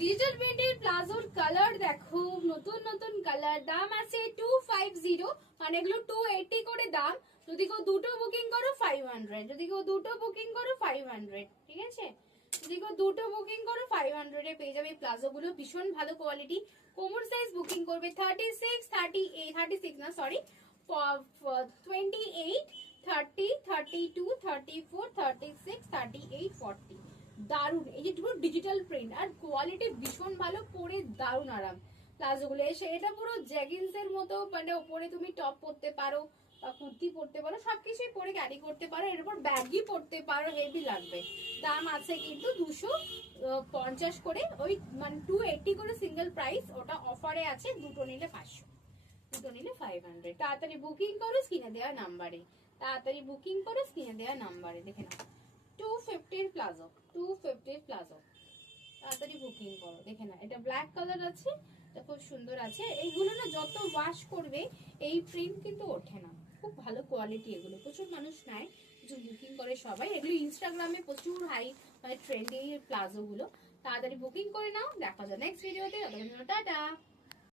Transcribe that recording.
Digital প্রিন্টের প্লাজোর colour দেখো, নতুন নতুন কালার। দাম আছে 250, মানে এগুলো 280 করে দাম। যদি কেউ দুটো বুকিং করো 500, যদি কেউ দুটো বুকিং করো 500, ঠিক আছে? যদি কেউ দুটো বুকিং করো 500 এ পেয়ে যাবে এই প্লাজো গুলো। ভীষণ ভালো কোয়ালিটি। কোমর সাইজ বুকিং করবে 36, 38, 36 না সরি 28, 30, 32, 34, 36, 38, 40। দারুন, এই যে পুরো ডিজিটাল প্রিন্ট আর কোয়ালিটি ভীষণ ভালো, পরে দারুন আরাম প্লাজো গুলো এসে। এটা পুরো জ্যাগিন্স এর মতো, মানে ওপরে তুমি টপ পরতে পারো বা কুর্তি পরতে পারো, সবকিছুই পরে ক্যারি করতে পারো। এর উপর ব্যাগই পরতে পারো, হেভি লাগবে। দাম আছে কিন্তু 250 করে, ওই মানে 280 করে সিঙ্গেল প্রাইস। ওটা অফারে আছে, দুটো নিলে 500, দুটো নিলে 500। তাড়াতাড়ি বুকিং করো স্ক্রিনে দেওয়া নাম্বারে, তাড়াতাড়ি বুকিং করো স্ক্রিনে দেওয়া নাম্বারে। দেখে নাও 250 প্লাজো, 250 প্লাজো, তাড়াতাড়ি বুকিং করো। দেখে না, এটা ব্ল্যাক কালার আছে, এটা খুব সুন্দর আছে। এইগুলো না যত ওয়াশ করবে এই প্রিন্ট কিন্তু ওঠে না, খুব ভালো কোয়ালিটি। এগুলো প্রচুর মানুষ নেয়, কিছু বুকিং করে সবাই। এগুলো ইনস্টাগ্রামে প্রচুর হাই মানে ট্রেন্ডি প্লাজো গুলো। তাড়াতাড়ি বুকিং করে নাও। দেখা যায় নেক্সট ভিডিওতে। টাটা।